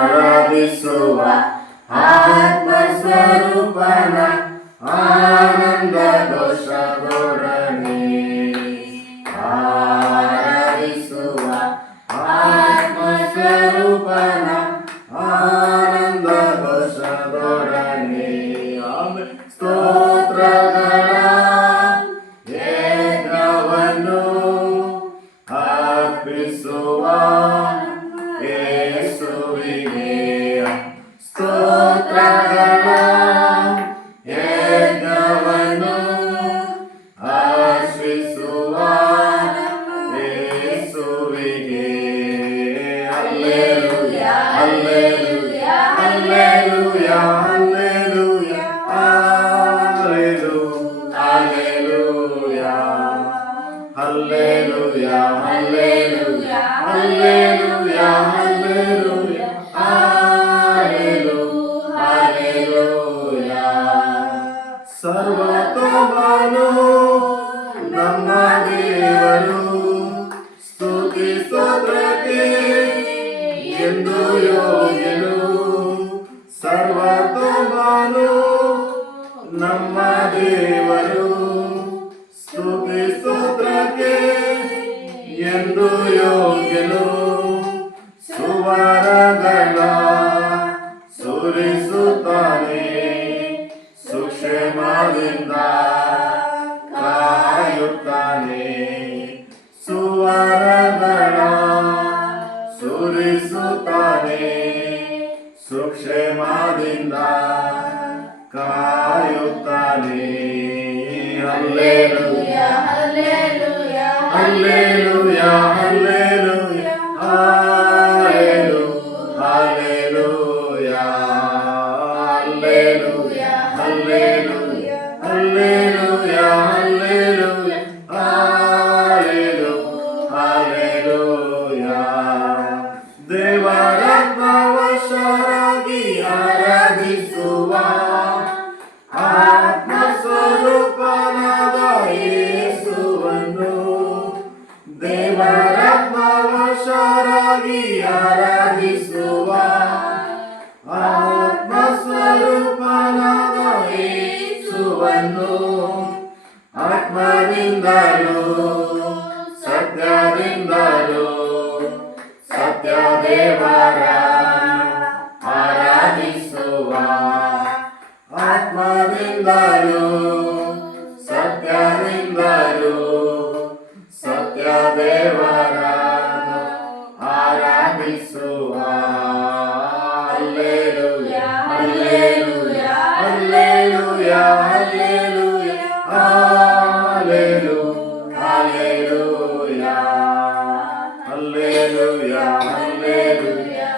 ಆರಾಧಿಸುವ ಆತ್ಮಸ್ವರೂಪನ ಆನಂದ ಘೋಷದೊಡನೆ ಆರಾಧಿಸುವ ಆತ್ಮಸ್ವರೂಪನ ಆನಂದ ಘೋಷದೊಡನೆ ಸ್ತೋತ್ರಗಳ ಯಜ್ಞವನ್ನು ಅರ್ಪಿಸುವ ಯೇಸುವಿಗೆ ಸ್ತೋತ್ರಗಳ ಯಜ್ಞವನ್ನು ಅರ್ಪಿಸುವ ಯೇಸುವಿಗೆ ಹಲ್ಲೆಲೂಯಾ ಹಲ್ಲೆಲೂಯಾ ಹಲ್ಲೆಲೂಯಾ ಹಲ್ಲೆಲೂಯಾ ಹಲ್ಲೆಲೂಯಾ ಹಲ್ಲೆಲೂಯಾ ಹಲ್ಲೆಲೂಯಾ ಹಲ್ಲೆಲೂಯಾ ಹಲ್ಲೆಲೂಯಾ ಹಲ್ಲೆಲೂಯಾ ಸರ್ವತೋಮನು ನಮ್ಮ ದೇವರು ಸ್ತುತಿ ಸ್ತೋತ್ರಕ್ಕೆ ಎಂದು ಯೋಗ್ಯನು ಸರ್ವತೋಮನು ನಮ್ಮ ದೇವರು ಸ್ತುತಿ ಸ್ತೋತ್ರಕ್ಕೆ ಎಂದು ಯೋಗ್ಯನು ಸುವರಗಳ ಸುರಿಸುತ್ತಾನೆ ಸುಕ್ಷೇಮದಿಂದ ಕಾಯುತ್ತಾನೆ ಸುವರಗಳ ಸುರಿಸುತ್ತಾನೆ ಸುಕ್ಷೇಮದಿಂದ ಕಾಯುತ್ತಾನೆ ಹಲ್ಲೆಲೂಯಾ ಹಲ್ಲೆಲೂಯಾ ಹಲ್ಲೆಲೂಯಾ ಹಲ್ಲೆಲೂಯಾ ಹಲ್ಲೆಲೂಯಾ ಹಲ್ಲೆಲೂಯಾ ಹಲ್ಲೆಲೂಯಾ ಹಲ್ಲೆಲೂಯಾ ಹಲ್ಲೆಲೂಯಾ ದೇವರಾತ್ಮವಶರಾಗಿ ಆರಾಧಿಸುವ ಆತ್ಮಸ್ವರೂಪನಾದ ಯೇಸುವನ್ನು ದೇವರಾತ್ಮವಶರಾಗಿ ಆರಾಧಿಸುವ ಆತ್ಮಸ್ವರೂಪನಾದ ಯೇಸುವನ್ನು ಆತ್ಮದಿಂದಲೂ ಸತ್ಯದಿಂದಲೂ ಸತ್ಯದೇವರ ಆರಾಧಿಸುವ ಆತ್ಮದಿಂದಲೂ ಸತ್ಯದಿಂದಲೂ ಸತ್ಯದೇವರ ಆರಾಧಿಸುವ ಹಲ್ಲೆಲೂಯಾ ಹಲ್ಲೆಲೂಯಾ ಹಲ್ಲೆಲೂಯಾ ಹಲ್ಲೆಲೂಯಾ ಹಲ್ಲೆಲೂಯಾ ಹಲ್ಲೆಲೂಯಾ ಹಲ್ಲೆಲೂಯಾ ಹಲ್ಲೆಲೂಯಾ